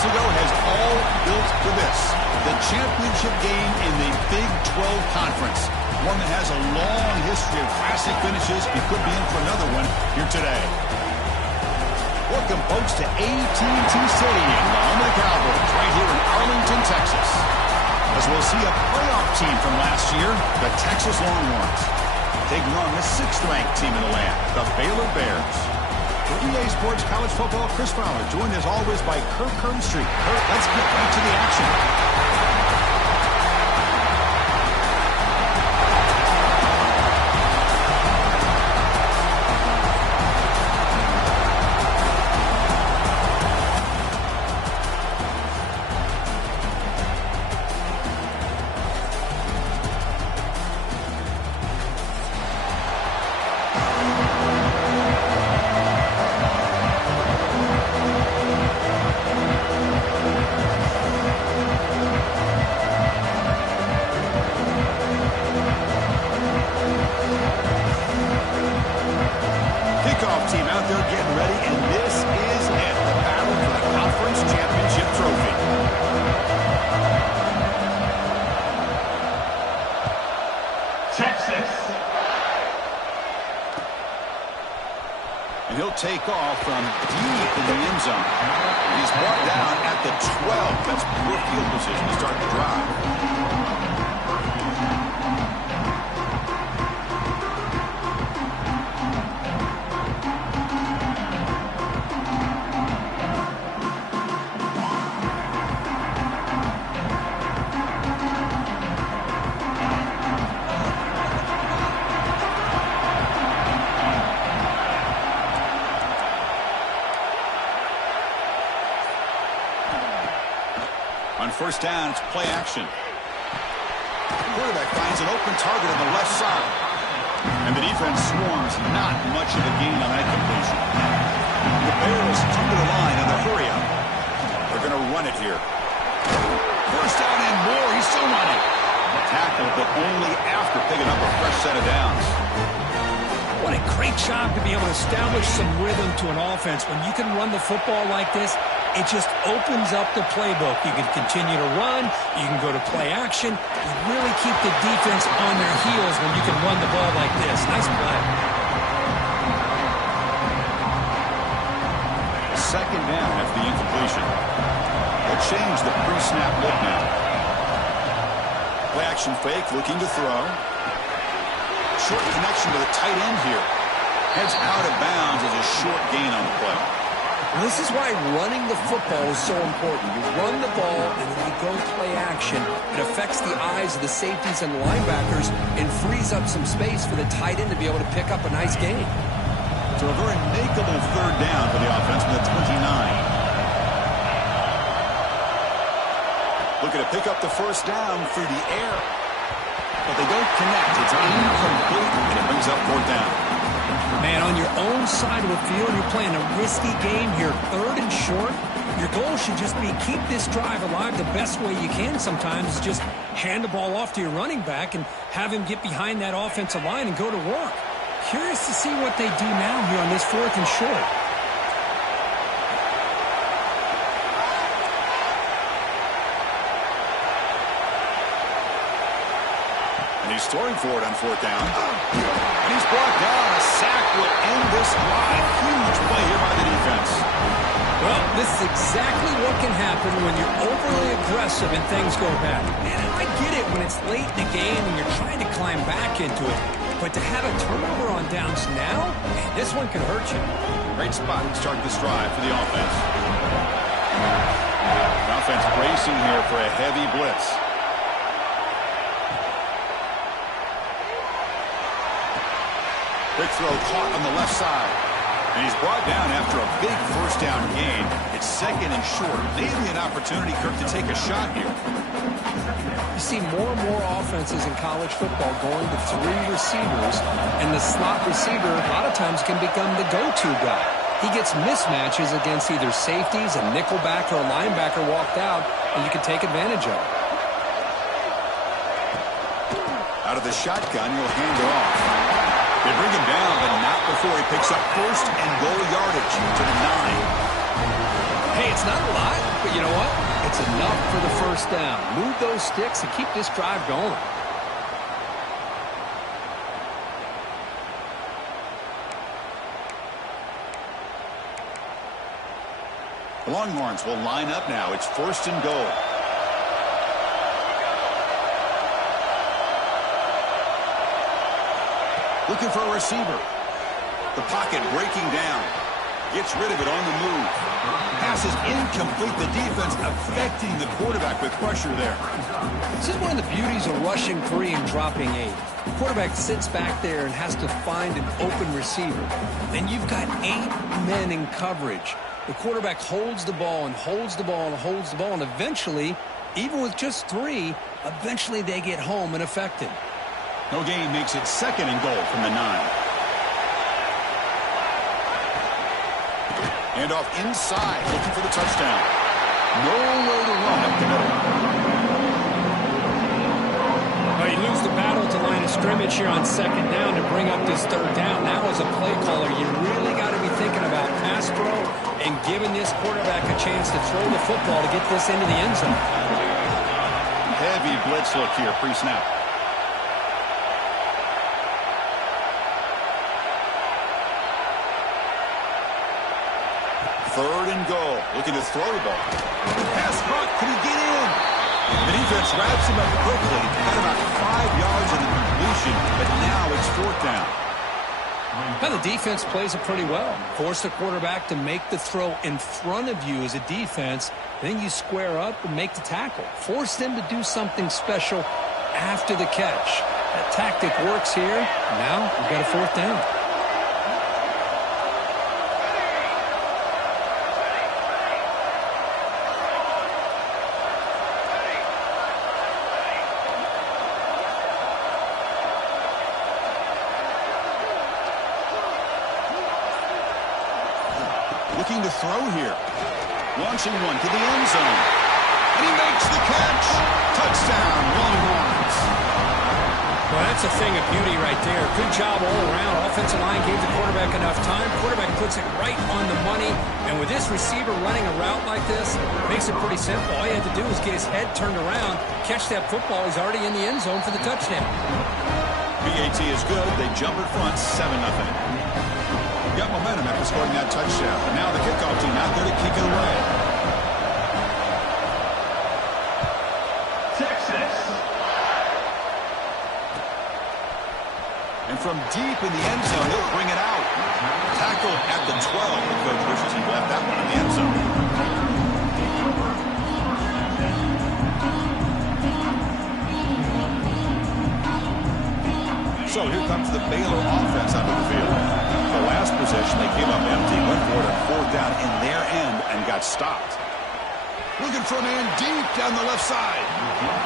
ago has all built to this. The championship game in the Big 12 Conference. One that has a long history of classic finishes. We could be in for another one here today. Welcome, folks, to AT&T Stadium, the home of the Cowboys, right here in Arlington, Texas. As we'll see a playoff team from last year, the Texas Longhorns, taking on the 6th-ranked team in the land, the Baylor Bears. For EA Sports College Football, Chris Fowler, joined as always by Kirk Herbstreit. Kirk, let's get right to the action. Team out there getting ready, and this is it, the battle for the conference championship trophy. Texas. And he'll take off from deep in the end zone. He's brought down at the 12. That's poor field position to start the drive. On first down, it's play action. The quarterback finds an open target on the left side. And the defense swarms, not much of a gain on that completion. The Bears come to the line in the hurry-up. They're going to run it here. First down and more. He's still running. Tackle, but only after picking up a fresh set of downs. What a great job to be able to establish some rhythm to an offense. When you can run the football like this, it just opens up the playbook. You can continue to run. You can go to play action. You really keep the defense on their heels when you can run the ball like this. Nice play. Second down after the incompletion. They'll change the pre-snap look now. Play action fake, looking to throw. Short connection to the tight end here. Heads out of bounds as a short gain on the play. Well, this is why running the football is so important. You run the ball, and then you go play action. It affects the eyes of the safeties and the linebackers and frees up some space for the tight end to be able to pick up a nice gain. So a very makeable third down for the offense from the 29. Looking to pick up the first down through the air. But they don't connect. It's incomplete, and it brings up fourth down. Man, on your own side of the field, you're playing a risky game here. Third and short. Your goal should just be keep this drive alive the best way you can sometimes. Is just hand the ball off to your running back and have him get behind that offensive line and go to work. Curious to see what they do now here on this fourth and short. And he's throwing for it on fourth down. And he's brought down. A sack will end this drive. Huge play here by the defense. Well, this is exactly what can happen when you're overly aggressive and things go bad. And I get it when it's late in the game and you're trying to climb back into it. But to have a turnover on downs now, man, this one can hurt you. Great spot to start this drive for the offense. The offense bracing here for a heavy blitz. Quick throw caught on the left side. And he's brought down after a big first down gain. It's second and short. Maybe an opportunity, Kirk, to take a shot here. You see more and more offenses in college football going to three receivers, and the slot receiver a lot of times can become the go-to guy. He gets mismatches against either safeties, a nickelback, or a linebacker walked out, and you can take advantage of it. Out of the shotgun, he'll hand it off. They bring him down, but not before he picks up first and goal yardage to the 9. Hey, it's not a lot, but you know what? It's enough for the first down. Move those sticks and keep this drive going. The Longhorns will line up now. It's 1st and goal. Looking for a receiver. The pocket breaking down. Gets rid of it on the move. Pass is incomplete. The defense affecting the quarterback with pressure there. This is one of the beauties of rushing 3 and dropping 8. The quarterback sits back there and has to find an open receiver. Then you've got 8 men in coverage. The quarterback holds the ball and holds the ball and holds the ball, and eventually, even with just 3, eventually they get home and affected. No gain makes it 2nd and goal from the 9. And off inside, looking for the touchdown. Nowhere to run up the middle. Well, you lose the battle to line of scrimmage here on 2nd down to bring up this 3rd down. Now as a play caller, you really got to be thinking about pass pro and giving this quarterback a chance to throw the football to get this into the end zone. Heavy blitz look here pre-snap. Third and goal. Looking to throw the ball. Pass caught. Can he get in? The defense wraps him up quickly. Got about 5 yards in the completion, but now it's 4th down. Now the defense plays it pretty well. Force the quarterback to make the throw in front of you as a defense. Then you square up and make the tackle. Force them to do something special after the catch. That tactic works here. Now we've got a 4th down. Looking to throw here. Launching one to the end zone. And he makes the catch. Touchdown, Longhorns. Well, that's a thing of beauty right there. Good job all around. Offensive line gave the quarterback enough time. Quarterback puts it right on the money. And with this receiver running a route like this, makes it pretty simple. All you have to do is get his head turned around, catch that football. He's already in the end zone for the touchdown. BAT is good. They jump in front 7-0. Got momentum after scoring that touchdown. But now the kickoff team out there to kick it away. Texas. And from deep in the end zone, they'll bring it out. Tackled at the 12. The coach wishes he left that one in the end zone. So here comes the Baylor offense out of the field. The last possession, they came up empty, went for it on 4th down in their end and got stopped. Looking for a man deep down the left side.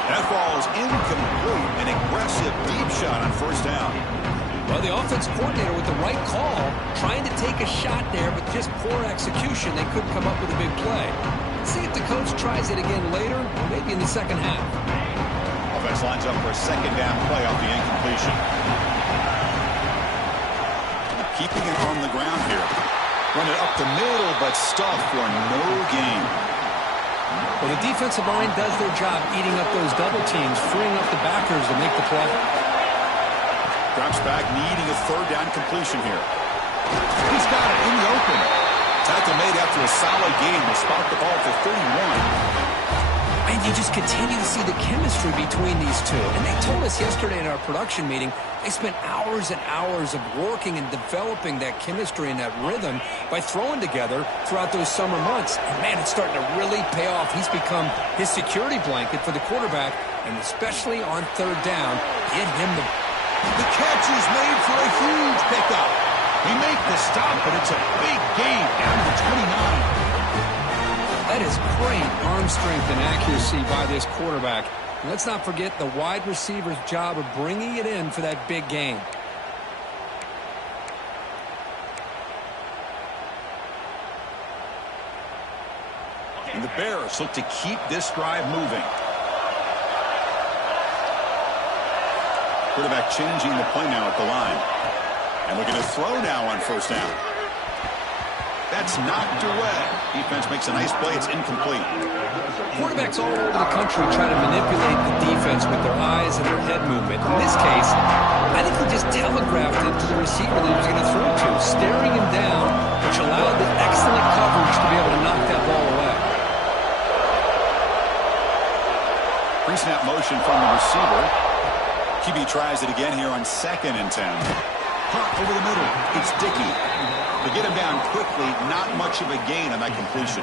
That ball is incomplete. An aggressive deep shot on 1st down. Well, the offense coordinator with the right call, trying to take a shot there, but just poor execution. They couldn't come up with a big play. Let's see if the coach tries it again later, or maybe in the 2nd half. Offense lines up for a 2nd down play off the incompletion. Keeping it on the ground here. Run it up the middle, but stuffed for no gain. Well, the defensive line does their job eating up those double teams, freeing up the backers to make the play. Drops back, needing a 3rd down completion here. He's got it in the open. Tackle made after a solid game. They spot the ball for 31. And you just continue to see the chemistry between these two. And they told us yesterday in our production meeting, they spent hours and hours of working and developing that chemistry and that rhythm by throwing together throughout those summer months. And, man, it's starting to really pay off. He's become his security blanket for the quarterback, and especially on 3rd down, get him the... The catch is made for a huge pickup. He made the stop, but it's a big gain down to 29. That is great arm strength and accuracy by this quarterback. And let's not forget the wide receiver's job of bringing it in for that big gain. And the Bears look to keep this drive moving. Quarterback changing the play now at the line. And looking to throw now on 1st down. That's knocked away. Defense makes a nice play. It's incomplete. Quarterbacks all over the country try to manipulate the defense with their eyes and their head movement. In this case, I think he just telegraphed it to the receiver that he was going to throw to, staring him down, which allowed the excellent coverage to be able to knock that ball away. Pre-snap motion from the receiver. QB tries it again here on 2nd and 10. Hot over the middle. It's Dickey. To get him down quickly, not much of a gain on that completion.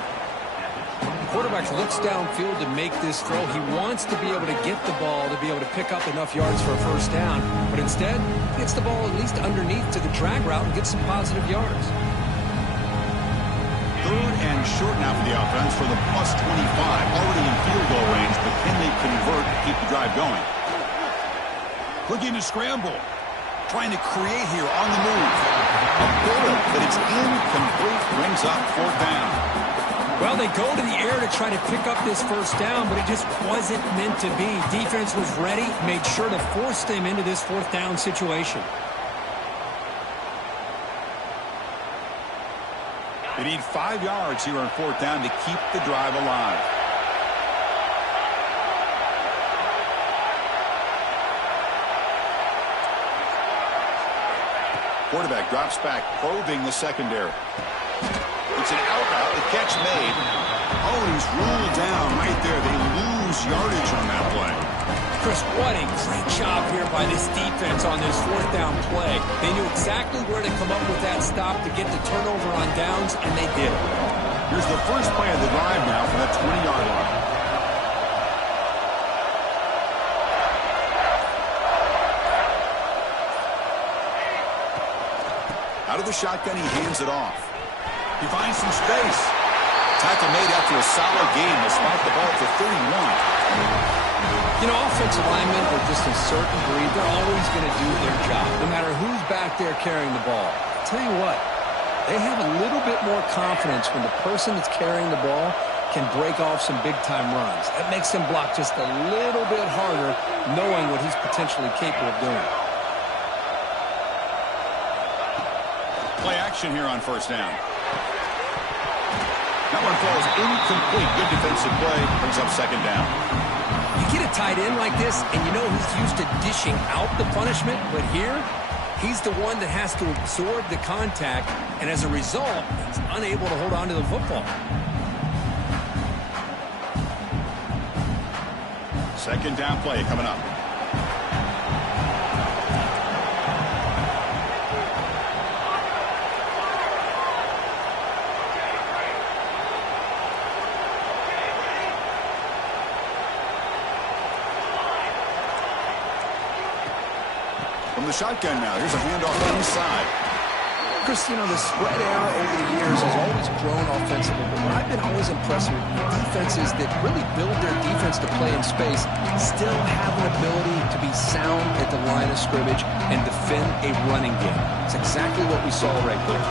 The quarterback looks downfield to make this throw. He wants to be able to get the ball to be able to pick up enough yards for a first down, but instead, he gets the ball at least underneath to the drag route and gets some positive yards. 3rd and short now for the offense for the +25. Already in field goal range, but can they convert and keep the drive going? Looking to scramble. Trying to create here on the move. A bullet, but it's incomplete. Brings up 4th down. Well, they go to the air to try to pick up this first down, but it just wasn't meant to be. Defense was ready, made sure to force them into this 4th down situation. They need 5 yards here on 4th down to keep the drive alive. Quarterback drops back, probing the secondary. It's an out route, the catch made. Oh, he's ruled down right there. They lose yardage on that play. Chris, what a great job here by this defense on this 4th down play. They knew exactly where to come up with that stop to get the turnover on downs, and they did it. Here's the first play of the drive now from that 20-yard line. Out of the shotgun, he hands it off. He finds some space. Tackle made after a solid game. They spot the ball to 31. You know, offensive linemen are just a certain breed. They're always going to do their job, no matter who's back there carrying the ball. I'll tell you what, they have a little bit more confidence when the person that's carrying the ball can break off some big-time runs. That makes them block just a little bit harder, knowing what he's potentially capable of doing. Play action here on 1st down. That one falls incomplete. Good defensive play. Brings up 2nd down. You get a tight end like this, and you know he's used to dishing out the punishment, but here, he's the one that has to absorb the contact, and as a result, he's unable to hold on to the football. 2nd down play coming up. From the shotgun now, here's a handoff inside. Chris, you know, the spread era over the years has always grown offensively, but what I've been always impressed with defenses that really build their defense to play in space still have an ability to be sound at the line of scrimmage and defend a running game. It's exactly what we saw right there.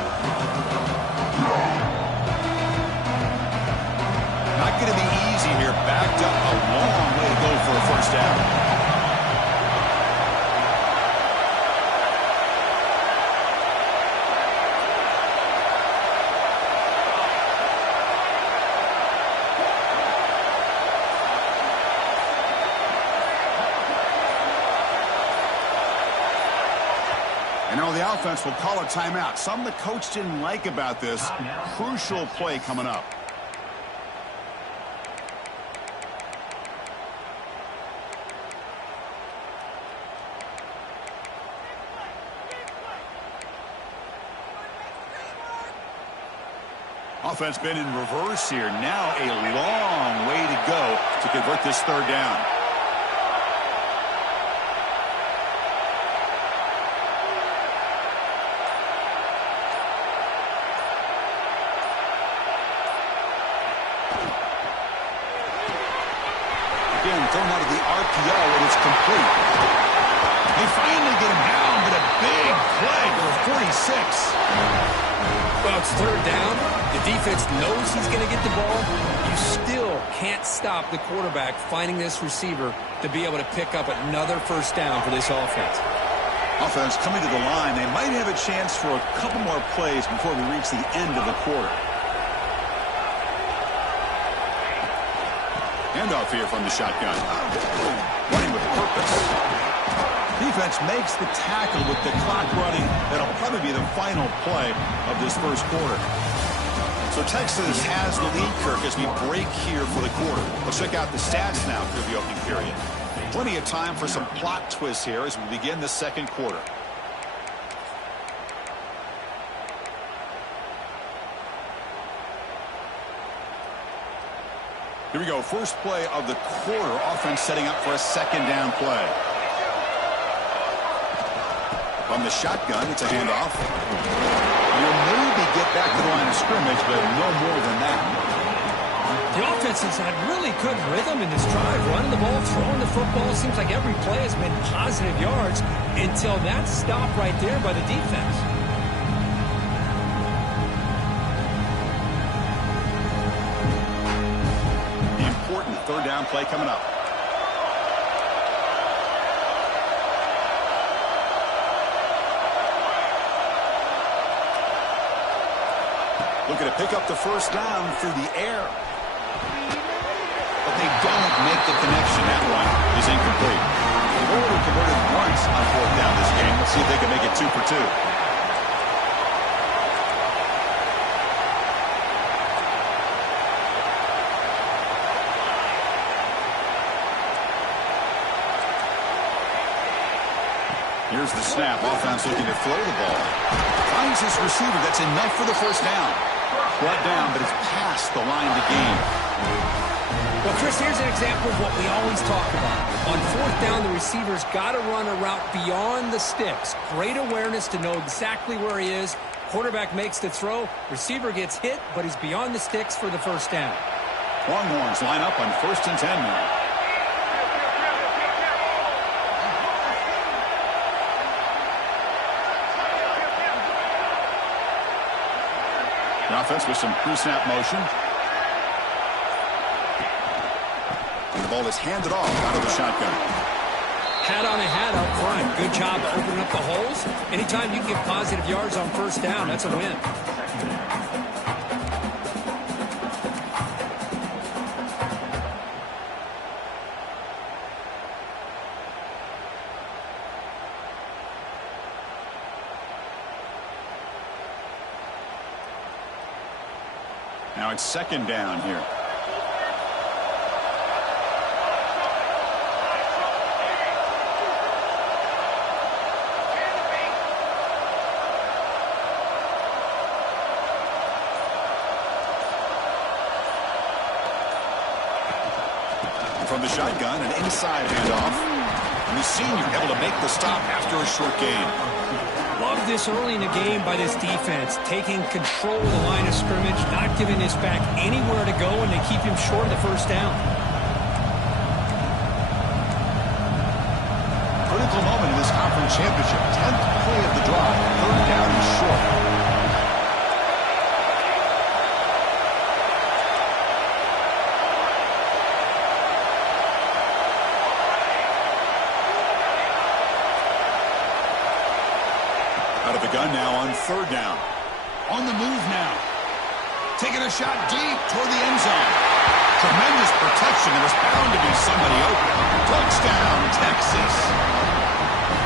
Not going to be easy here. Backed up a long way to go for a first down. And now the offense will call a timeout. Something the coach didn't like about this. Crucial play coming up. Offense been in reverse here. Now a long way to go to convert this 3rd down. Again, thrown out of the RPO, and it's complete. They finally get him down, but a big play to the 46. Well, it's 3rd down. The defense knows he's going to get the ball. You still can't stop the quarterback finding this receiver to be able to pick up another first down for this offense. Offense coming to the line. They might have a chance for a couple more plays before we reach the end of the quarter. Handoff here from the shotgun. Running with purpose. Defense makes the tackle with the clock running. That'll probably be the final play of this first quarter. So Texas has the lead, Kirk, as we break here for the quarter. Let's check out the stats now through the opening period. Plenty of time for some plot twists here as we begin the second quarter. Here we go. First play of the quarter. Offense setting up for a second down play. From the shotgun, it's a handoff. You'll maybe get back to the line of scrimmage, but no more than that. The offense has had really good rhythm in this drive. Running the ball, throwing the football. Seems like every play has been positive yards until that stop right there by the defense. Third down play coming up. Looking to pick up the first down through the air. But they don't make the connection. That one is incomplete. They've already converted once on fourth down this game. Let's see if they can make it 2 for 2. Here's the snap. Offense looking to throw the ball. Finds his receiver. That's enough for the first down. Brought down, but it's past the line to gain. Well, Chris, here's an example of what we always talk about. On fourth down, the receiver's got to run a route beyond the sticks. Great awareness to know exactly where he is. Quarterback makes the throw. Receiver gets hit, but he's beyond the sticks for the first down. Longhorns line up on 1st and 10 now. The offense with some pre-snap motion. And the ball is handed off out of the shotgun. Hat on a hat up front. Good job opening up the holes. Anytime you can get positive yards on first down, that's a win. Now it's second down here. From the shotgun, an inside handoff. And the senior able to make the stop after a short gain. Love this early in the game by this defense, taking control of the line of scrimmage, not giving this back anywhere to go, and they keep him short of the first down. Critical moment in this conference championship. 10th play of the drive. Third down and short. Out of the gun now on third down. On the move now. Taking a shot deep toward the end zone. Tremendous protection. There was bound to be somebody open. Touchdown, Texas.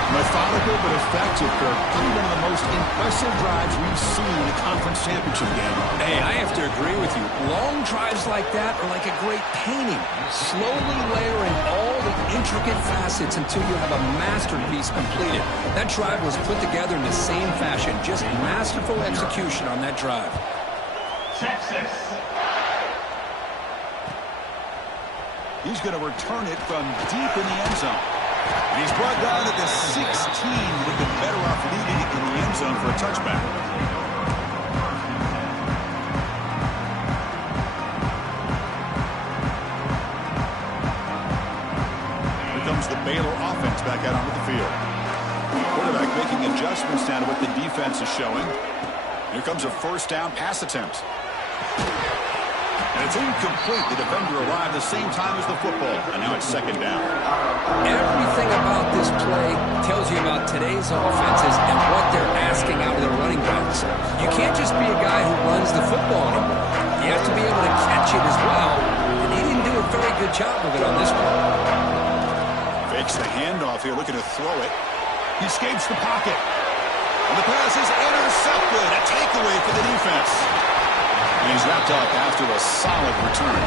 Methodical but effective, Kirk. Probably one of the most impressive drives we've seen in a conference championship game. Hey, I have to agree with you. Long drives like that are like a great painting. Slowly layering all the intricate facets until you have a masterpiece completed. That drive was put together in the same fashion. Just masterful execution on that drive. Texas. He's going to return it from deep in the end zone. And he's brought down at the 16. Would have been better off leaving it in the end zone for a touchback. Here comes the Baylor offense back out onto the field. Quarterback making adjustments now to what the defense is showing. Here comes a first down pass attempt. And it's incomplete. The defender arrived the same time as the football. And now it's second down. Everything about this play tells you about today's offenses and what they're asking out of their running backs. You can't just be a guy who runs the football anymore. You have to be able to catch it as well. And he didn't do a very good job of it on this one. Fakes the handoff here, looking to throw it. He escapes the pocket. And the pass is intercepted. A takeaway for the defense. And he's wrapped up after a solid return.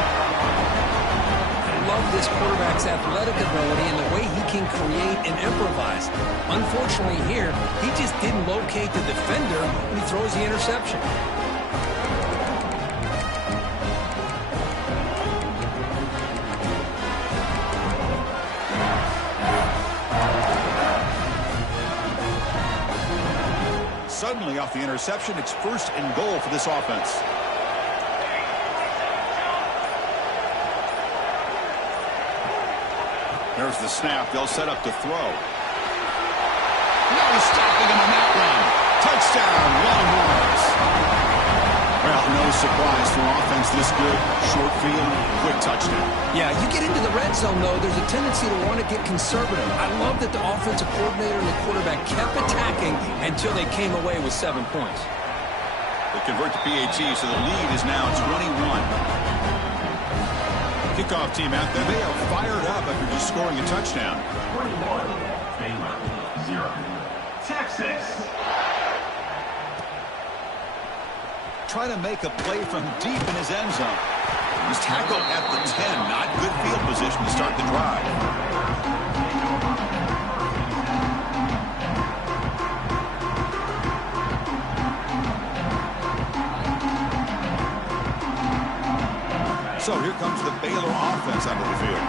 I love this quarterback's athletic ability and the way he can create and improvise. Unfortunately here, he just didn't locate the defender when he throws the interception. Suddenly off the interception, it's first and goal for this offense. There's the snap. They'll set up to throw. No stopping him on that one. Touchdown, Longhorns. Well, no surprise for offense this good. Short field, quick touchdown. Yeah, you get into the red zone, though, there's a tendency to want to get conservative. I love that the offensive coordinator and the quarterback kept attacking until they came away with 7 points. They convert to PAT, so the lead is now 21. Kickoff team out there. They are fired up after just scoring a touchdown. 21, Baylor, 0. Texas. Trying to make a play from deep in his end zone. He's tackled at the 10. Not good field position to start the drive. So here comes the Baylor offense onto the field.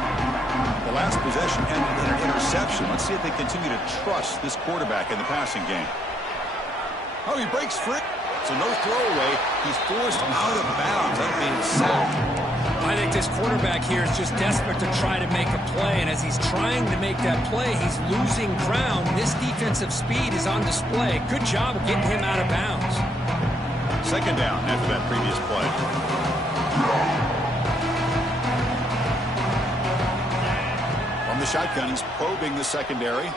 The last possession ended in an interception. Let's see if they continue to trust this quarterback in the passing game. Oh, he breaks free. So no throwaway. He's forced out of bounds. That means sacked. I think this quarterback here is just desperate to try to make a play, and as he's trying to make that play, he's losing ground. This defensive speed is on display. Good job of getting him out of bounds. Second down after that previous play. From the shotgun, he's probing the secondary.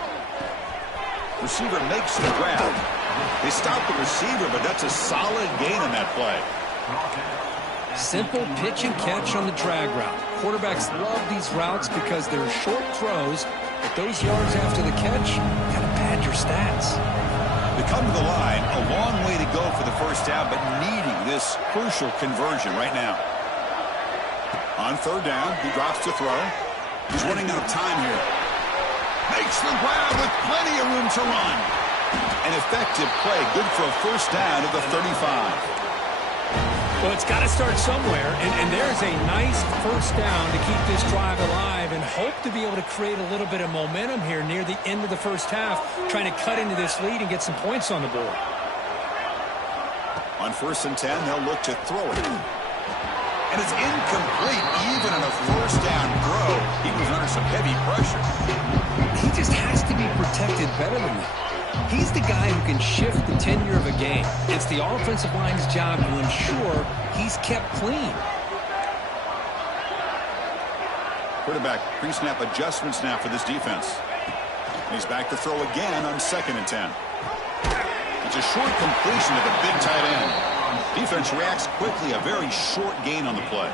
Receiver makes the grab. They stop the receiver, but that's a solid gain on that play. Simple pitch and catch on the drag route. Quarterbacks love these routes because they're short throws, but those yards after the catch kind of pad your stats. They come to the line, a long way to go for the first down, but needing this crucial conversion right now. On third down, he drops to throw. He's running out of time here. Makes the grab with plenty of room to run. An effective play, good for a first down at the 35. Well, it's got to start somewhere, and there's a nice first down to keep this drive alive and hope to be able to create a little bit of momentum here near the end of the first half, trying to cut into this lead and get some points on the board. On 1st and 10, they'll look to throw it. And it's incomplete, even on a first down throw. He was under some heavy pressure. He just has to be protected better than that. He's the guy who can shift the tenure of a game. It's the offensive line's job to ensure he's kept clean. Quarterback pre-snap adjustments now for this defense. And he's back to throw again on 2nd and 10. It's a short completion to the big tight end. Defense reacts quickly, a very short gain on the play.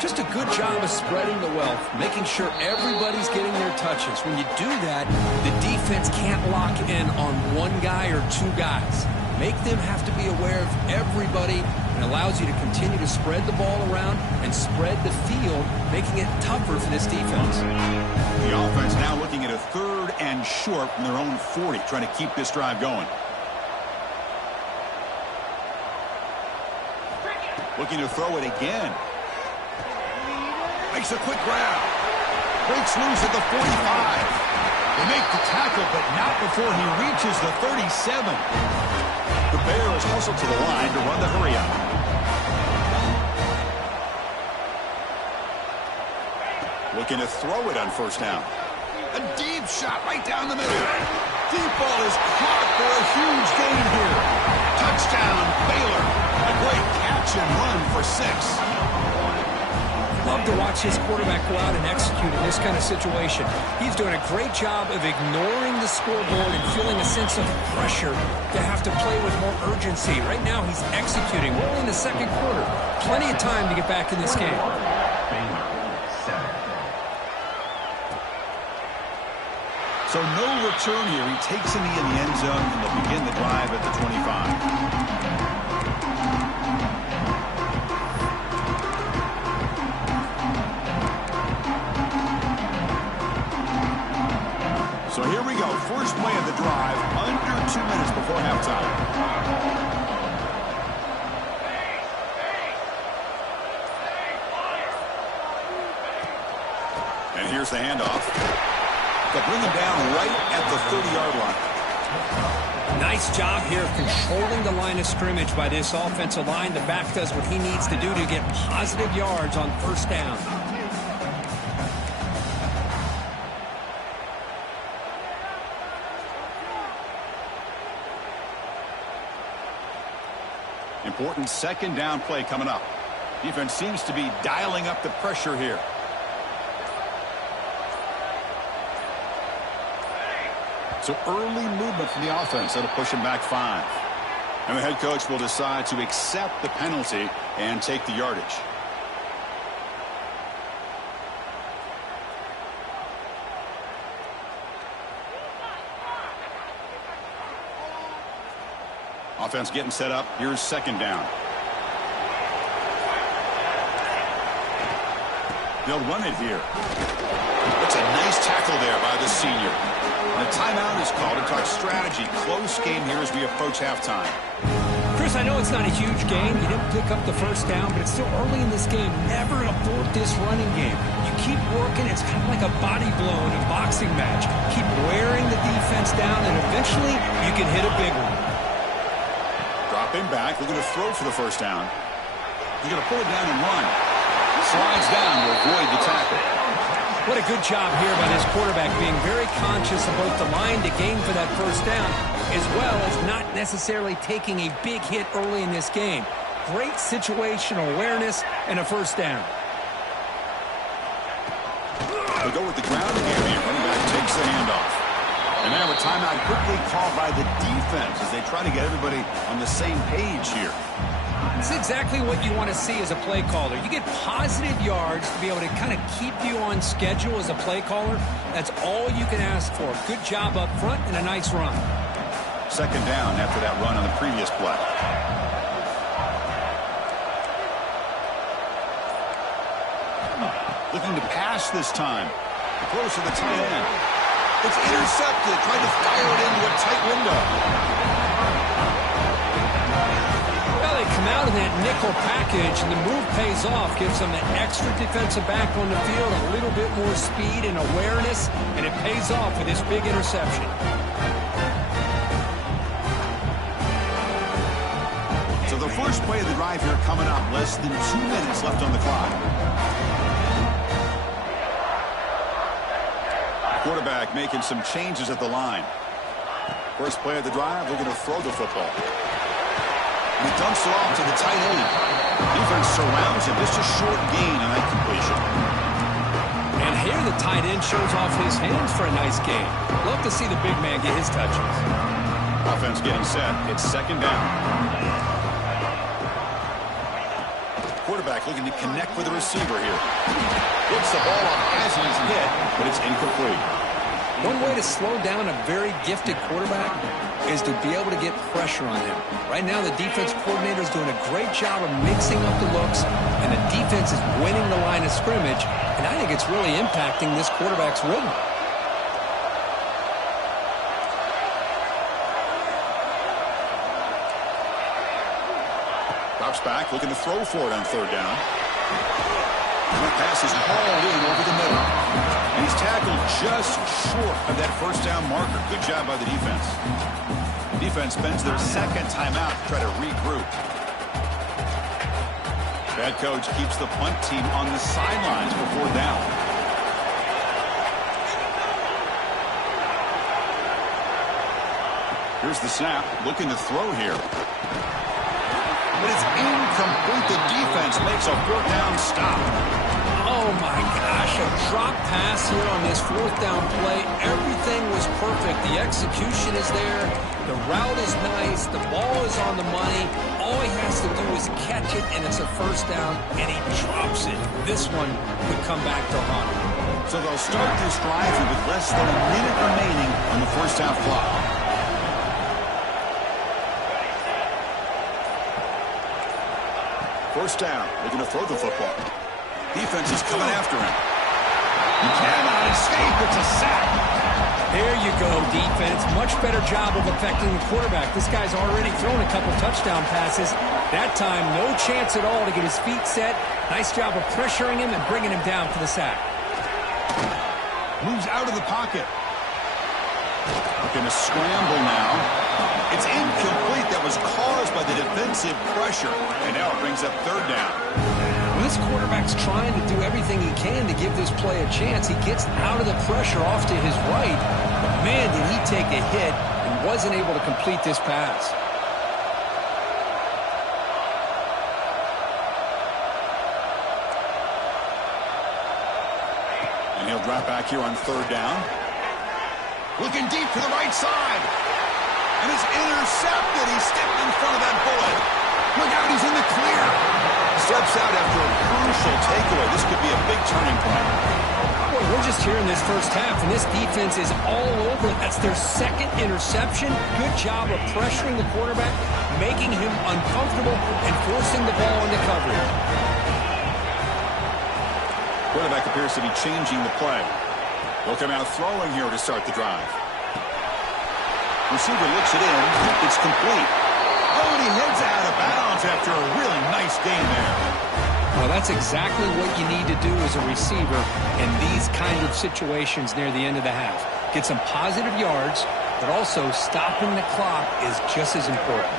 Just a good job of spreading the wealth, making sure everybody's getting their touches. When you do that, the defense can't lock in on one guy or two guys. Make them have to be aware of everybody, and allows you to continue to spread the ball around and spread the field, making it tougher for this defense. The offense now looking at a 3rd and short from their own 40, trying to keep this drive going. Looking to throw it again. Makes a quick grab. Breaks loose at the 45. They make the tackle, but not before he reaches the 37. The Bears hustle to the line to run the hurry up. Looking to throw it on 1st down. A deep shot right down the middle. Deep ball is caught for a huge gain here. Touchdown, Baylor. A great catch and run for 6. love to watch his quarterback go out and execute in this kind of situation. He's doing a great job of ignoring the scoreboard and feeling a sense of pressure to have to play with more urgency. Right now, he's executing. We're only in the second quarter. Plenty of time to get back in this game. So no return here. He takes a knee in the end zone, and they'll begin the drive at the 25. So here we go. First play of the drive, under 2 minutes before halftime. And here's the handoff. They'll bring him down right at the 30-yard line. Nice job here of controlling the line of scrimmage by this offensive line. The back does what he needs to do to get positive yards on first down. Important second down play coming up. Defense seems to be dialing up the pressure here. So early movement from the offense. That'll push him back 5. And the head coach will decide to accept the penalty and take the yardage. Offense getting set up. Here's second down. They'll run it here. That's a nice tackle there by the senior. And a timeout is called to talk strategy. Close game here as we approach halftime. Chris, I know it's not a huge game. You didn't pick up the first down, but it's still early in this game. Never abort this running game. You keep working. It's kind of like a body blow in a boxing match. Keep wearing the defense down, and eventually you can hit a big one. Dropping back. Looking to throw for the first down. He's going to pull it down and run. Slides down to avoid the tackle. What a good job here by this quarterback, being very conscious of both the line to gain for that first down, as well as not necessarily taking a big hit early in this game. Great situational awareness and a first down. They go with the ground game here. Running back takes the handoff. And now a timeout quickly called by the defense as they try to get everybody on the same page here. It's exactly what you want to see as a play caller. You get positive yards to be able to kind of keep you on schedule as a play caller. That's all you can ask for. Good job up front and a nice run. Second down after that run on the previous play. Looking to pass this time. Close to the tight end. It's intercepted. Tried to fire it into a tight window. Come out of that nickel package, and the move pays off. Gives them an extra defensive back on the field, a little bit more speed and awareness, and it pays off with this big interception. So the first play of the drive here coming up. Less than 2 minutes left on the clock. Quarterback making some changes at the line. First play of the drive, looking to throw the football. He dumps it off to the tight end. Defense surrounds him. Just a short gain on that completion. And here the tight end shows off his hands for a nice gain. Love to see the big man get his touches. Offense getting set. It's second down. Quarterback looking to connect with the receiver here. Gets the ball up as he's hit, but it's incomplete. One way to slow down a very gifted quarterback is to be able to get pressure on him. Right now, the defense coordinator is doing a great job of mixing up the looks, and the defense is winning the line of scrimmage, and I think it's really impacting this quarterback's rhythm. Drops back, looking to throw for it on third down. And that pass is hauled in over the middle. And he's tackled just short of that first down marker. Good job by the defense. The defense spends their second timeout to try to regroup. Bad coach keeps the punt team on the sidelines before down. Here's the snap, looking to throw here. But it's incomplete. The defense makes a fourth down stop. Oh, my gosh, a drop pass here on this fourth down play. Everything was perfect. The execution is there. The route is nice. The ball is on the money. All he has to do is catch it, and it's a first down, and he drops it. This one could come back to haunt him. So they'll start this drive with less than a minute remaining on the first half clock. First down, looking to throw the football. Defense is coming after him. He cannot escape. It's a sack. There you go, defense. Much better job of affecting the quarterback. This guy's already thrown a couple touchdown passes. That time, no chance at all to get his feet set. Nice job of pressuring him and bringing him down for the sack. Moves out of the pocket. Looking to scramble now. It's incomplete. That was caused by the defensive pressure. And now it brings up third down. Well, this quarterback's trying to do everything he can to give this play a chance. He gets out of the pressure off to his right. But, man, did he take a hit and wasn't able to complete this pass. And he'll drop back here on third down. Looking deep to the right side. And it's intercepted. He's stepped in front of that bullet. Look out, he's in the clear. Steps out after a crucial takeaway. This could be a big turning point. Boy, we're just here in this first half, and this defense is all over. That's their second interception. Good job of pressuring the quarterback, making him uncomfortable, and forcing the ball into coverage. Quarterback appears to be changing the play. They'll come out throwing here to start the drive. Receiver looks it in. It's complete. Oh, and he heads out of bounds after a really nice gain there. Well, that's exactly what you need to do as a receiver in these kind of situations near the end of the half. Get some positive yards, but also stopping the clock is just as important.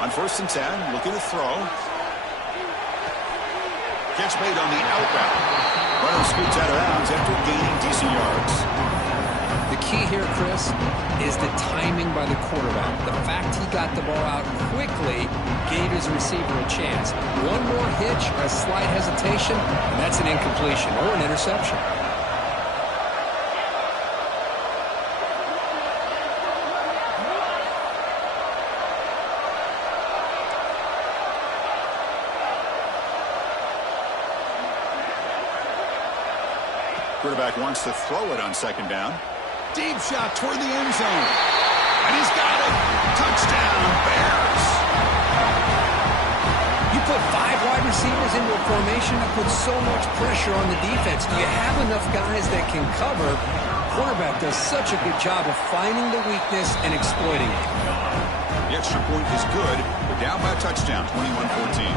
On 1st and 10, looking to throw. Catch made on the outbound. Runner scoots out of bounds after gaining decent yards. The key here, Chris, is the timing by the quarterback. The fact he got the ball out quickly gave his receiver a chance. One more hitch, a slight hesitation, and that's an incompletion or an interception. Quarterback wants to throw it on second down. Deep shot toward the end zone. And he's got it. Touchdown, Bears. You put 5 wide receivers into a formation that puts so much pressure on the defense. Do you have enough guys that can cover? Quarterback does such a good job of finding the weakness and exploiting it. The extra point is good. We're down by a touchdown, 21-14.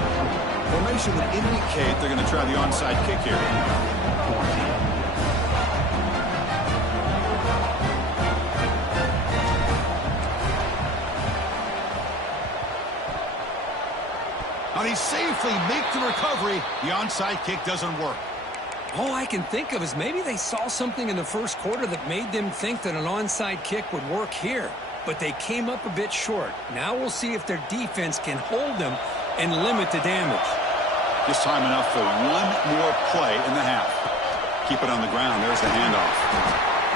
Formation would indicate they're going to try the onside kick here. Now he safely makes the recovery. The onside kick doesn't work. All I can think of is maybe they saw something in the first quarter that made them think that an onside kick would work here. But they came up a bit short. Now we'll see if their defense can hold them and limit the damage. Just time enough for one more play in the half. Keep it on the ground. There's the handoff.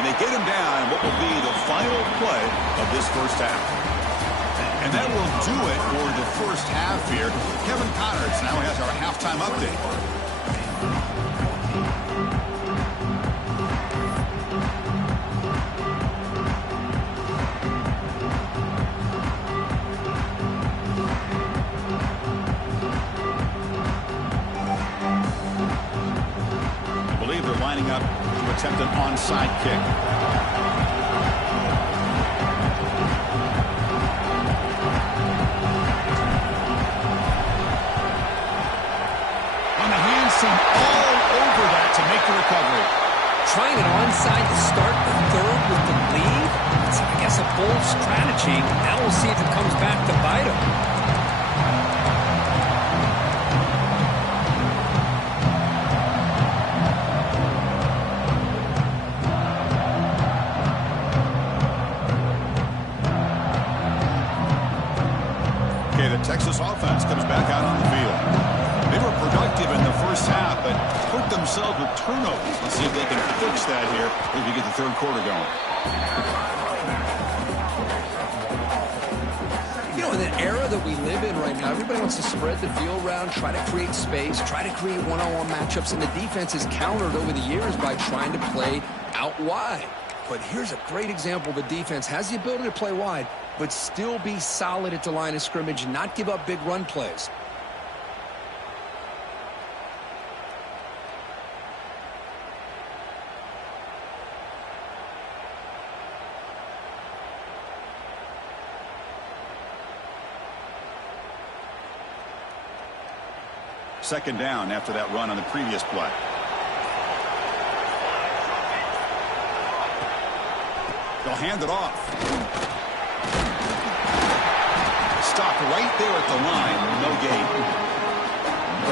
And they get him down what will be the final play of this first half. And that will do it for the first half here. Kevin Connors now has our halftime update. I believe they're lining up to attempt an onside kick. All over that to make the recovery. Trying an onside to start the third with the lead? It's, I guess, a bold strategy. Now we'll see if it comes back to bite him. Texas offense comes back out on the field. They were productive in the first half, but hurt themselves with turnovers. Let's see if they can fix that here as we get the third quarter going. You know, in the era that we live in right now, everybody wants to spread the field around, try to create space, try to create one-on-one matchups, and the defense has countered over the years by trying to play out wide. But here's a great example. The defense has the ability to play wide, but still be solid at the line of scrimmage and not give up big run plays. Second down after that run on the previous play. They'll hand it off. Stopped right there at the line. No gain.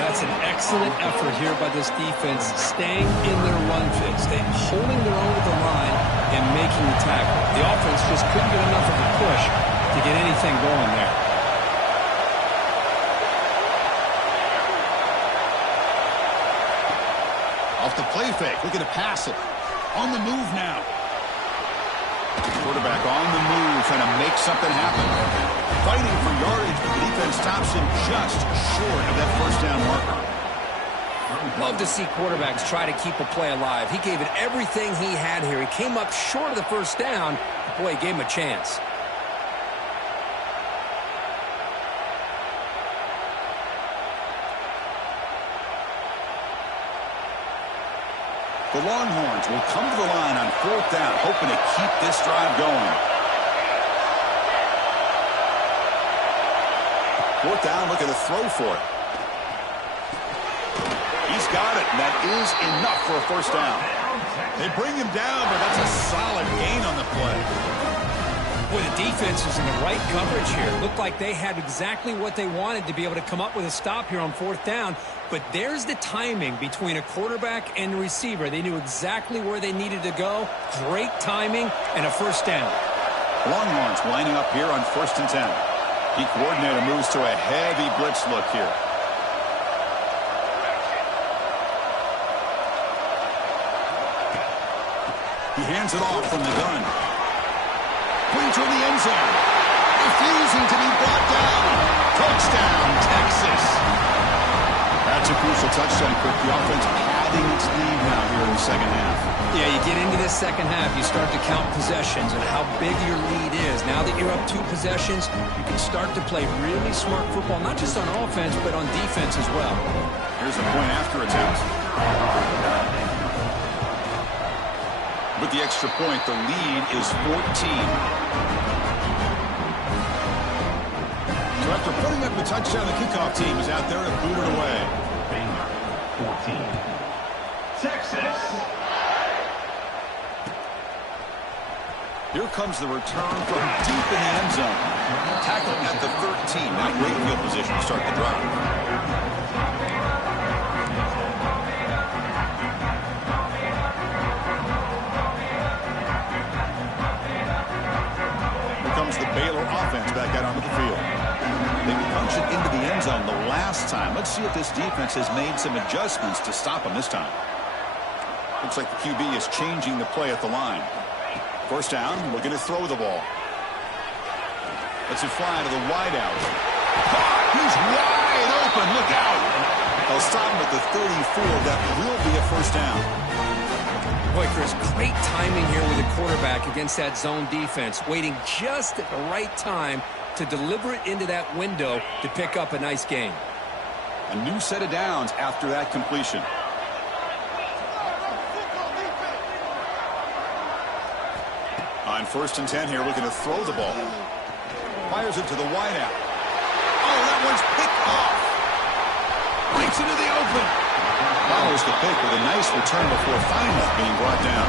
That's an excellent effort here by this defense, staying in their run fix, holding their own with the line and making the tackle. The offense just couldn't get enough of a push to get anything going there. Off the play fake, looking to pass it. On the move now. Quarterback on the move, trying to make something happen. Fighting for yardage, but the defense stops him just short of that first down marker. Love to see quarterbacks try to keep a play alive. He gave it everything he had here. He came up short of the first down. Boy, he gave him a chance. The Longhorns will come to the line on fourth down, hoping to keep this drive going. Fourth down, looking to throw for it. He's got it, and that is enough for a first down. They bring him down, but that's a solid gain on the play. Boy, the defense is in the right coverage here. Looked like they had exactly what they wanted to be able to come up with a stop here on fourth down. But there's the timing between a quarterback and the receiver. They knew exactly where they needed to go. Great timing and a first down. Longhorns lining up here on 1st and 10. The coordinator moves to a heavy blitz look here. He hands it off from the gun. Putting toward the end zone. Refusing to be brought down. Touchdown, Texas. That's a crucial touchdown, Quick. The offense padding its lead now here in the second half. Yeah, you get into this second half, you start to count possessions and how big your lead is. Now that you're up 2 possessions, you can start to play really smart football, not just on offense, but on defense as well. Here's a point after attempt. With the extra point, the lead is 14. So after putting up the touchdown, the kickoff team is out there to boot it away. Baylor, 14. Texas. Here comes the return from deep in the end zone. Tackled at the 13. Now great field position to start the drive. The Baylor offense back out onto the field. They punched it into the end zone the last time. Let's see if this defense has made some adjustments to stop them this time. Looks like the QB is changing the play at the line. First down, looking to throw the ball. Lets it fly to the wideout. He's wide open. Look out. They'll stop him at the 34. That will be a first down. Boy, Chris, great timing here with the quarterback against that zone defense, waiting just at the right time to deliver it into that window to pick up a nice gain. A new set of downs after that completion. On 1st and 10 here, looking to throw the ball. Fires it to the wideout. Oh, that one's picked off. Breaks into the open. Follows the pick with a nice return before finally being brought down.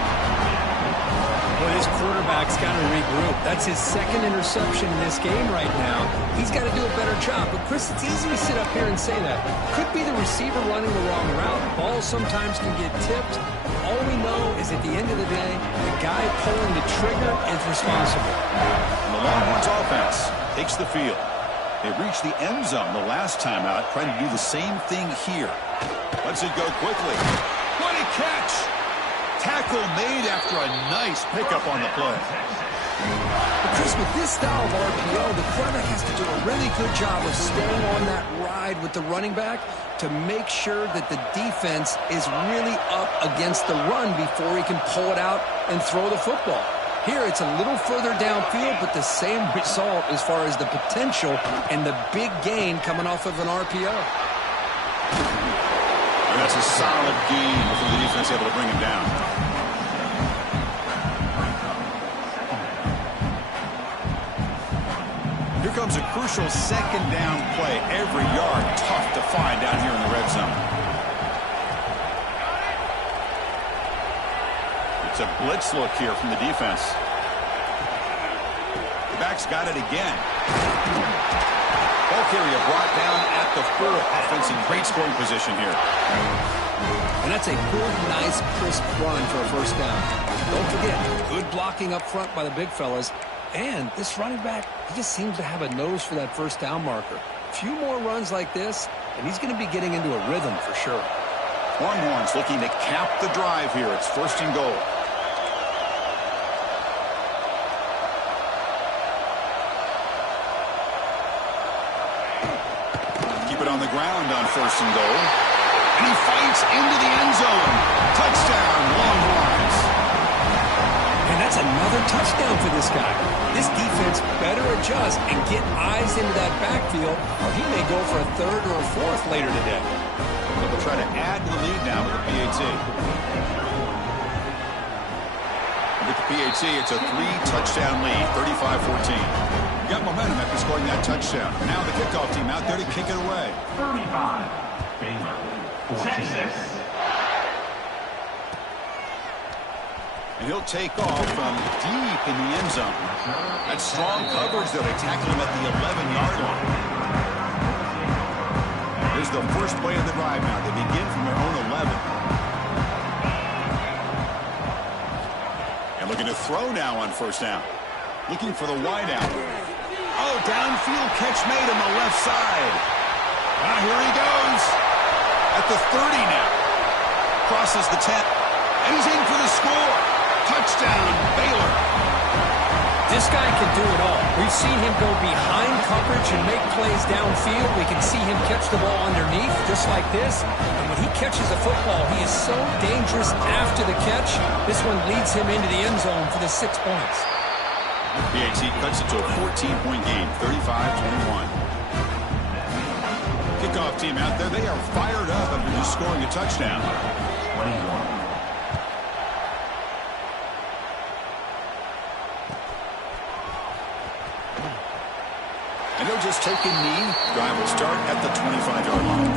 Boy, this quarterback's got to regroup. That's his second interception in this game right now. He's got to do a better job. But, Chris, it's easy to sit up here and say that. Could be the receiver running the wrong route. Balls sometimes can get tipped. All we know is at the end of the day, the guy pulling the trigger is responsible. And the Longhorns offense takes the field. They reached the end zone the last time out, trying to do the same thing here. Lets it go quickly. What a catch! Tackle made after a nice pickup on the play. But Chris, with this style of RPO, the quarterback has to do a really good job of staying on that ride with the running back to make sure that the defense is really up against the run before he can pull it out and throw the football. Here, it's a little further downfield, but the same result as far as the potential and the big gain coming off of an RPO. And that's a solid gain before the defense able to bring him down. Here comes a crucial second down play. Every yard tough to find down here in the red zone. It's a blitz look here from the defense. The back's got it again. Ball carrier brought down at the 4. Offense in great scoring position here. And that's a good, nice, crisp run for a first down. Don't forget, good blocking up front by the big fellas. And this running back, he just seems to have a nose for that first down marker. A few more runs like this, and he's going to be getting into a rhythm for sure. Longhorns looking to cap the drive here. It's 1st and goal. Keep it on the ground on 1st and goal. And he fights into the end zone. Touchdown, Longhorns. And that's another touchdown for this guy. This defense better adjust and get eyes into that backfield, or he may go for a 3rd or a 4th later today. They'll try to add to the lead now with the PAT. With the PAT, it's a 3-touchdown lead, 35-14. Got momentum after scoring that touchdown. Now the kickoff team out there to kick it away. 35. Baylor. 46. And he'll take off from deep in the end zone. That's strong coverage, though. They tackle him at the 11-yard line. Here's the first play of the drive now. They begin from their own 11. And looking to throw now on 1st down. Looking for the wideout. Oh, downfield catch made on the left side. Ah, here he goes. At the 30 now. Crosses the 10. And he's in for the score. Touchdown, Baylor. This guy can do it all. We've seen him go behind coverage and make plays downfield. We can see him catch the ball underneath, just like this. And when he catches a football, he is so dangerous after the catch. This one leads him into the end zone for the 6 points. PAT cuts it to a 14-point game, 35-21. Kickoff team out there, they are fired up after just scoring a touchdown. 21. And he'll just take a knee. Drive will start at the 25-yard line.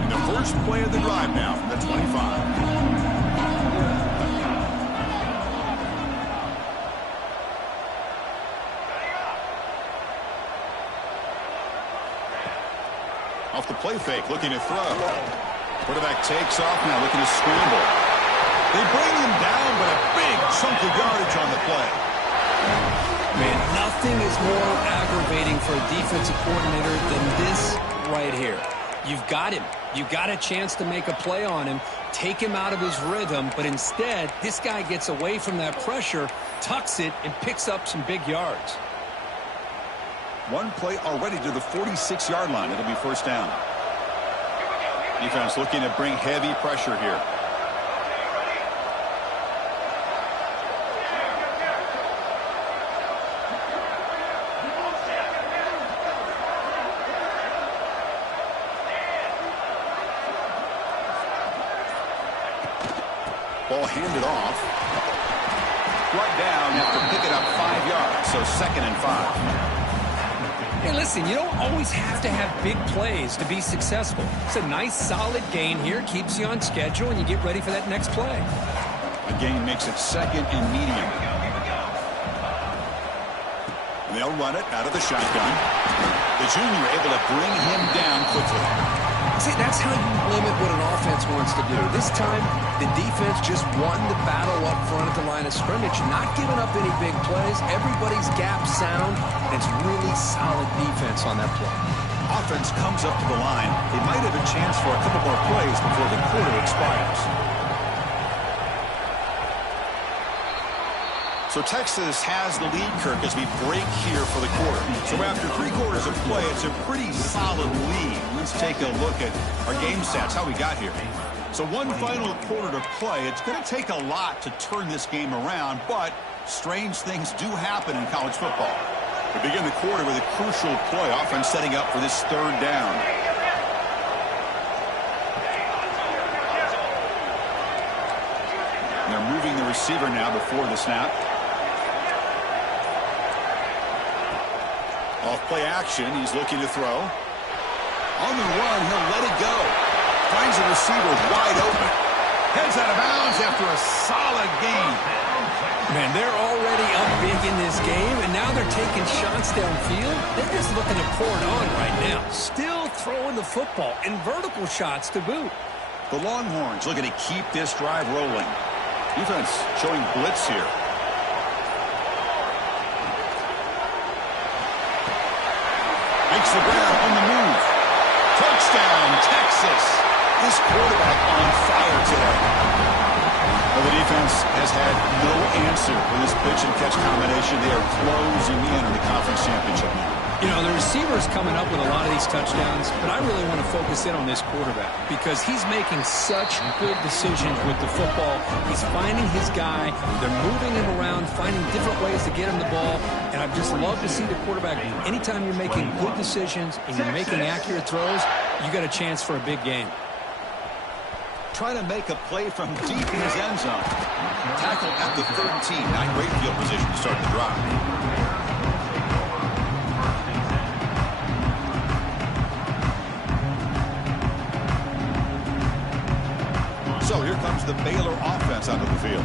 And the first play of the drive now from the 25. Off the play fake, looking to throw. Quarterback takes off now, looking to scramble. They bring him down, but a big chunk of yardage on the play. Man, nothing is more aggravating for a defensive coordinator than this right here. You've got him. You've got a chance to make a play on him, take him out of his rhythm, but instead, this guy gets away from that pressure, tucks it, and picks up some big yards. One play already to the 46-yard line. It'll be 1st down. Defense looking to bring heavy pressure here. Ball handed off. Brought down after picking up 5 yards, so 2nd and 5. Hey, listen, you don't always have to have big plays to be successful. It's a nice, solid gain here, keeps you on schedule, and you get ready for that next play. The gain makes it 2nd and medium. And they'll run it out of the shotgun. The junior able to bring him down quickly. That's how you limit what an offense wants to do. This time, the defense just won the battle up front at the line of scrimmage, not giving up any big plays. Everybody's gap sound. It's really solid defense on that play. Offense comes up to the line. They might have a chance for a couple more plays before the quarter expires. So Texas has the lead, Kirk, as we break here for the quarter. So after 3 quarters of play, it's a pretty solid lead. Let's take a look at our game stats, how we got here. So one final quarter to play. It's going to take a lot to turn this game around, but strange things do happen in college football. We begin the quarter with a crucial play, offense setting up for this 3rd down. And they're moving the receiver now before the snap. Off play action, he's looking to throw. On the run, he'll let it go. Finds the receiver wide open. Heads out of bounds after a solid gain. Man, they're already up big in this game, and now they're taking shots downfield. They're just looking to pour it on right now. Still throwing the football, and vertical shots to boot. The Longhorns looking to keep this drive rolling. Defense showing blitz here. Makes the ground on the move. Touchdown, Texas. This quarterback on fire today. Well, the defense has had no answer for this pitch-and-catch combination. They are closing in on the conference championship now. You know, the receiver's coming up with a lot of these touchdowns, but I really want to focus in on this quarterback because he's making such good decisions with the football. He's finding his guy. They're moving him around, finding different ways to get him the ball, and I've just loved to see the quarterback. Anytime you're making good decisions and you're making accurate throws, you got a chance for a big game. Trying to make a play from deep in his end zone. Tackle at the 13. Not great field position to start the drive. So here comes the Baylor offense onto the field.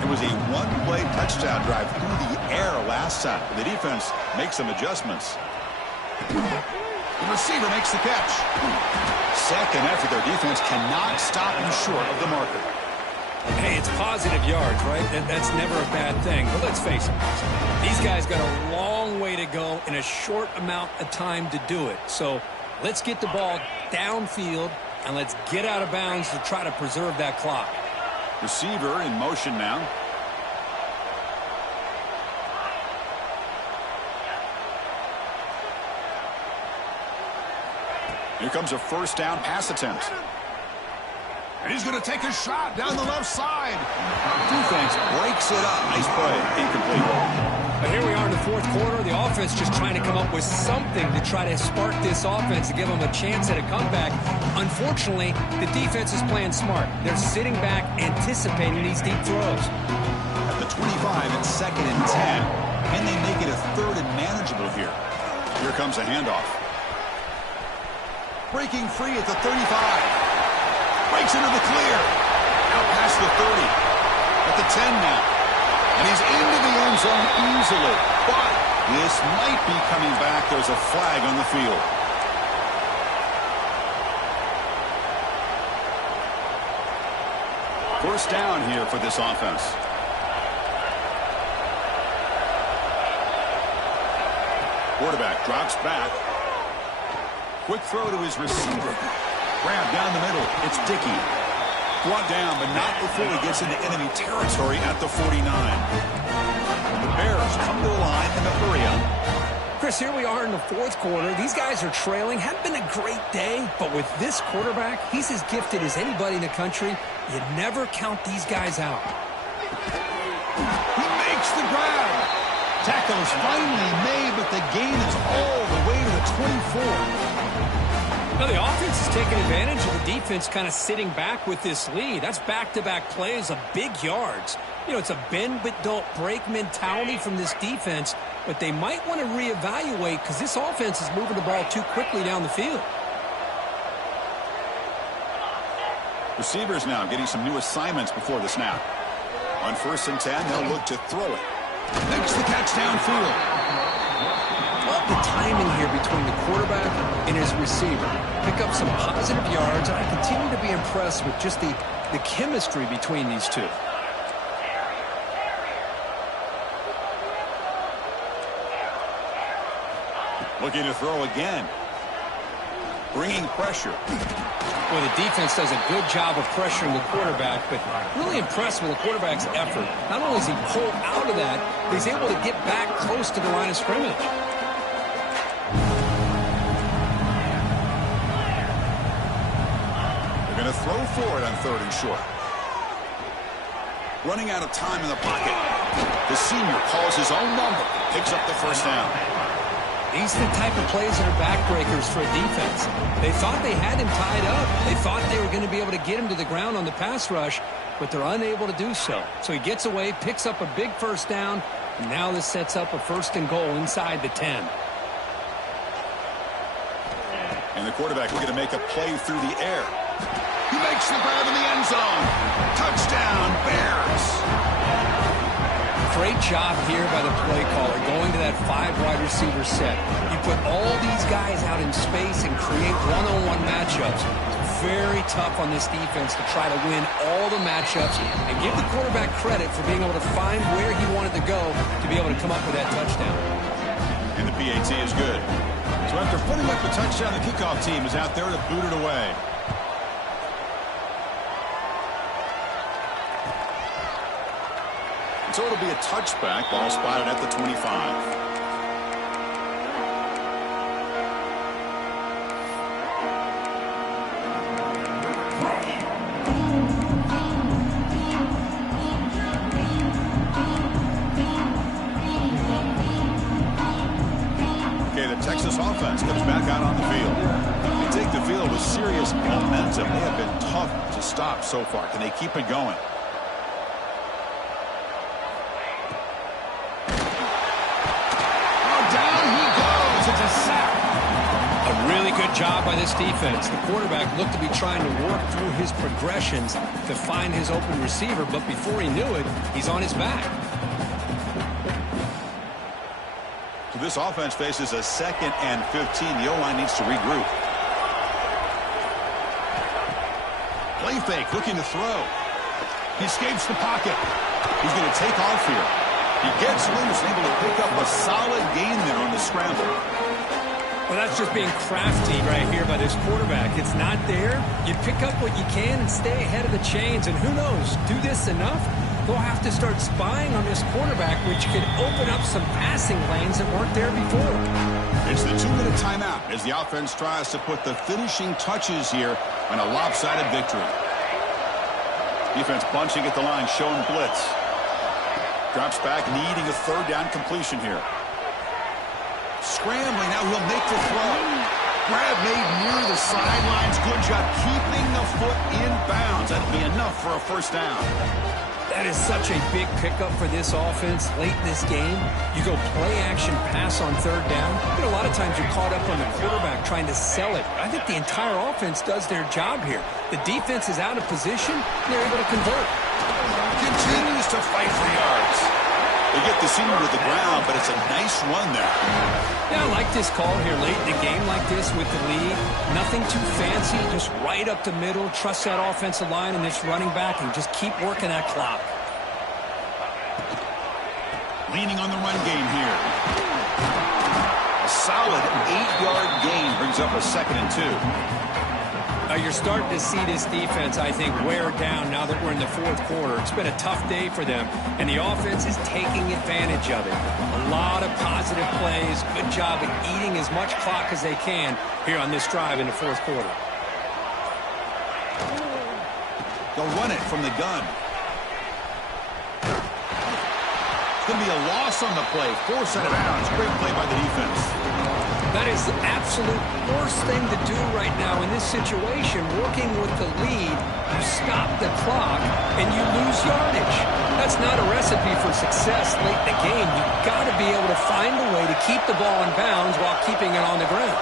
It was a one-play touchdown drive through the air last time. The defense makes some adjustments. The receiver makes the catch. Second effort, their defense cannot stop him short of the marker. Hey, it's positive yards, right? That's never a bad thing. But let's face it, these guys got a long way to go in a short amount of time to do it. So let's get the ball downfield, and let's get out of bounds to try to preserve that clock. Receiver in motion now. Here comes a first down pass attempt. And he's going to take a shot down the left side. Defense breaks it up. Nice play. Incomplete. But here we are in the 4th quarter. The offense just trying to come up with something to try to spark this offense to give them a chance at a comeback. Unfortunately, the defense is playing smart. They're sitting back, anticipating these deep throws. At the 25, it's 2nd and 10. Can they make it a 3rd and manageable here? Here comes a handoff. Breaking free at the 35. Breaks into the clear. Out past the 30. At the 10 now. And he's into the end zone easily. But this might be coming back. There's a flag on the field. First down here for this offense. Quarterback drops back. Quick throw to his receiver. Grab down the middle. It's Dickey. Brought down, but not before he gets into enemy territory at the 49. The Bears come to the line in a hurry up. Chris, here we are in the 4th quarter. These guys are trailing. Hadn't been a great day, but with this quarterback, he's as gifted as anybody in the country. You never count these guys out. He makes the grab. Tackle is finally made, but the gain is all the way to the 24. Now, the offense is taking advantage of the defense kind of sitting back with this lead. That's back-to-back plays of big yards. You know, it's a bend but don't break mentality from this defense, but they might want to reevaluate because this offense is moving the ball too quickly down the field. Receivers now getting some new assignments before the snap. On 1st and 10, they'll look to throw it. Makes the catch downfield. Oh, the timing here between the quarterback and his receiver. Pick up some positive yards, and I continue to be impressed with just the chemistry between these two. Looking to throw again. Bringing pressure. Well, the defense does a good job of pressuring the quarterback, but really impressed with the quarterback's effort. Not only is he pulled out of that, but he's able to get back close to the line of scrimmage. They're going to throw for it on 3rd and short. Running out of time in the pocket. The senior calls his own number, picks up the first down. These are the type of plays that are backbreakers for a defense. They thought they had him tied up. They thought they were going to be able to get him to the ground on the pass rush, but they're unable to do so. So he gets away, picks up a big first down, and now this sets up a 1st and goal inside the 10. And the quarterback looking to make a play through the air. He makes the grab in the end zone. Touchdown, Bears. Great job here by the play caller going to that 5 wide receiver set. You put all these guys out in space and create one-on-one matchups. It's very tough on this defense to try to win all the matchups and give the quarterback credit for being able to find where he wanted to go to be able to come up with that touchdown. And the PAT is good. So after putting up the touchdown, the kickoff team is out there to boot it away. So it'll be a touchback, ball spotted at the 25. Okay, the Texas offense comes back out on the field. They take the field with serious momentum. They have been tough to stop so far. Can they keep it going? Good job by this defense. The quarterback looked to be trying to work through his progressions to find his open receiver, but before he knew it, he's on his back. So this offense faces a 2nd and 15. The O-line needs to regroup. Play fake, looking to throw. He escapes the pocket. He's going to take off here. He gets loose, able to pick up a solid gain there on the scramble. Well, that's just being crafty right here by this quarterback. It's not there. You pick up what you can and stay ahead of the chains. And who knows, do this enough, they'll have to start spying on this quarterback, which could open up some passing lanes that weren't there before. It's the 2-minute timeout as the offense tries to put the finishing touches here on a lopsided victory. Defense bunching at the line, showing blitz. Drops back, needing a 3rd down completion here. Scrambling, now he'll make the throw. Grab made near the sidelines. Good job keeping the foot in bounds. That'll be enough for a 1st down. That is such a big pickup for this offense late in this game. You go play action pass on 3rd down. But a lot of times you're caught up on the quarterback trying to sell it. I think the entire offense does their job here. The defense is out of position, and they're able to convert. Continues to fight for yards. They get the senior to the ground, but it's a nice run there. Yeah, I like this call here late in the game like this with the lead. Nothing too fancy, just right up the middle. Trust that offensive line and this running back and just keep working that clock. Leaning on the run game here. A solid 8-yard gain brings up a 2nd and 2. You're starting to see this defense, I think, wear down now that we're in the 4th quarter. It's been a tough day for them, and the offense is taking advantage of it. A lot of positive plays. Good job at eating as much clock as they can here on this drive in the 4th quarter. They'll run it from the gun. It's going to be a loss on the play. Force out of bounds. Great play by the defense. That is the absolute worst thing to do right now in this situation. Working with the lead, you stop the clock, and you lose yardage. That's not a recipe for success late in the game. You've got to be able to find a way to keep the ball in bounds while keeping it on the ground.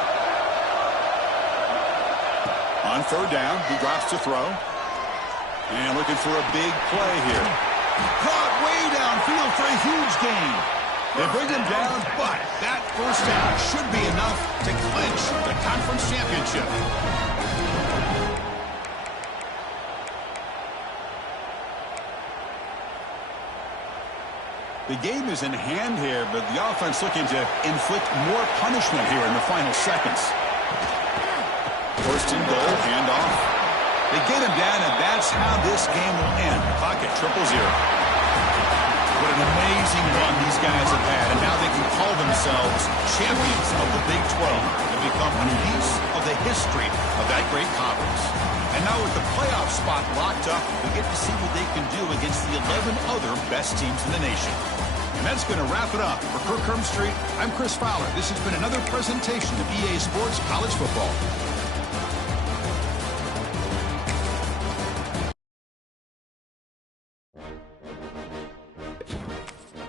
On 3rd down, he drops to throw. And looking for a big play here. Caught way downfield for a huge gain. They bring them down, but that first down should be enough to clinch the conference championship. The game is in hand here, but the offense looking to inflict more punishment here in the final seconds. First and goal, handoff. They get him down, and that's how this game will end. Clock at 0-0. What an amazing run these guys have had, and now they can call themselves champions of the Big 12 and become a piece of the history of that great conference. And now with the playoff spot locked up, we get to see what they can do against the 11 other best teams in the nation. And that's going to wrap it up. For Kirk Herbstreit, I'm Chris Fowler. This has been another presentation of EA Sports College Football.